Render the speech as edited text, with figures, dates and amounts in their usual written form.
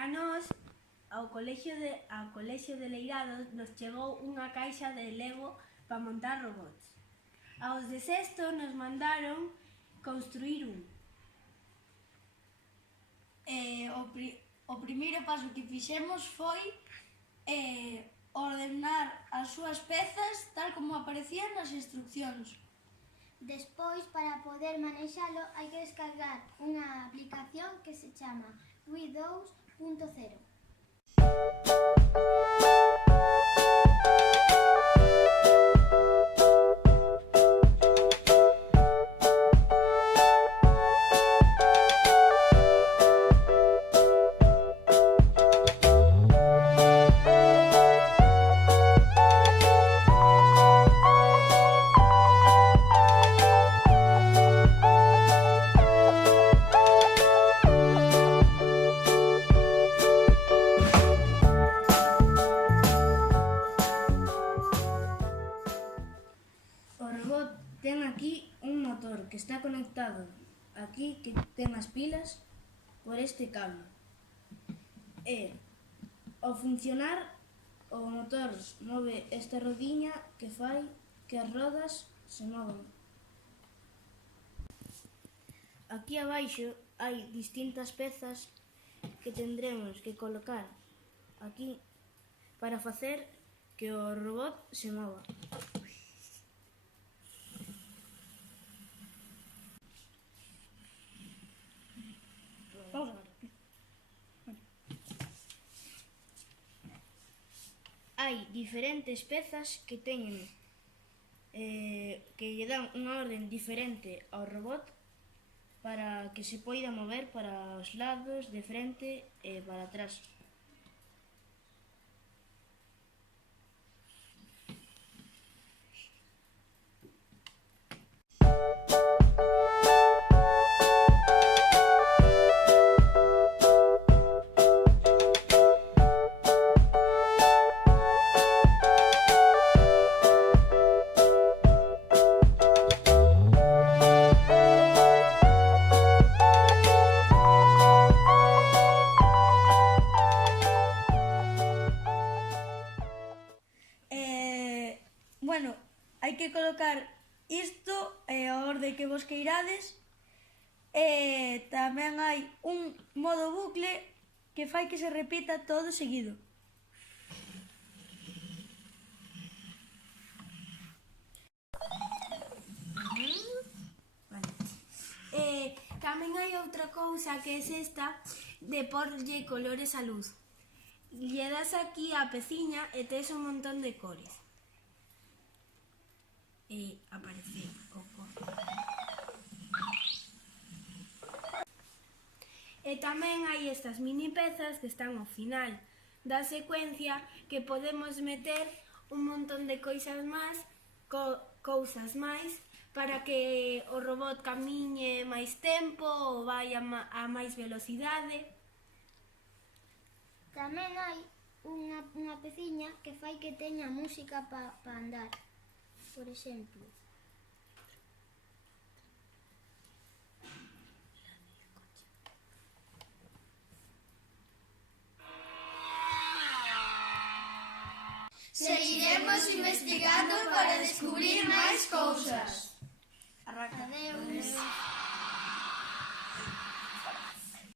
A nós, ao colexio de Leirados, nos chegou unha caixa de Lego para montar robots. Aos de sexto nos mandaron construir un. O primeiro paso que fixemos foi ordenar as súas pezas tal como aparecían nas instruccións. Despois, para poder manexalo, hai que descargar unha aplicación que se chama Windows.0. O robot ten aquí un motor que está conectado aquí, que ten as pilas por este cable. E, ao funcionar, o motor move esta rodiña que fai que as rodas se movan. Aquí abaixo hai distintas pezas que tendremos que colocar aquí para facer que o robot se mova. Hai diferentes pezas que teñen que lle dan unha orden diferente ao robot para que se poida mover para os lados, de frente e para atrás. Bueno, hai que colocar isto a orde que vos queirades e tamén hai un modo bucle que fai que se repita todo seguido. Tamén hai outra cousa que é esta de porlle colores á luz. Lle das aquí a peciña e tes un montón de cores. E aparece o cor. E tamén hai estas mini pezas que están ao final da secuencia que podemos meter un montón de cousas máis para que o robot camiñe máis tempo ou vai a máis velocidade. Tamén hai unha peciña que fai que teña música para andar, por exemplo. Seguiremos investigando para descubrir máis cousas. Adeus.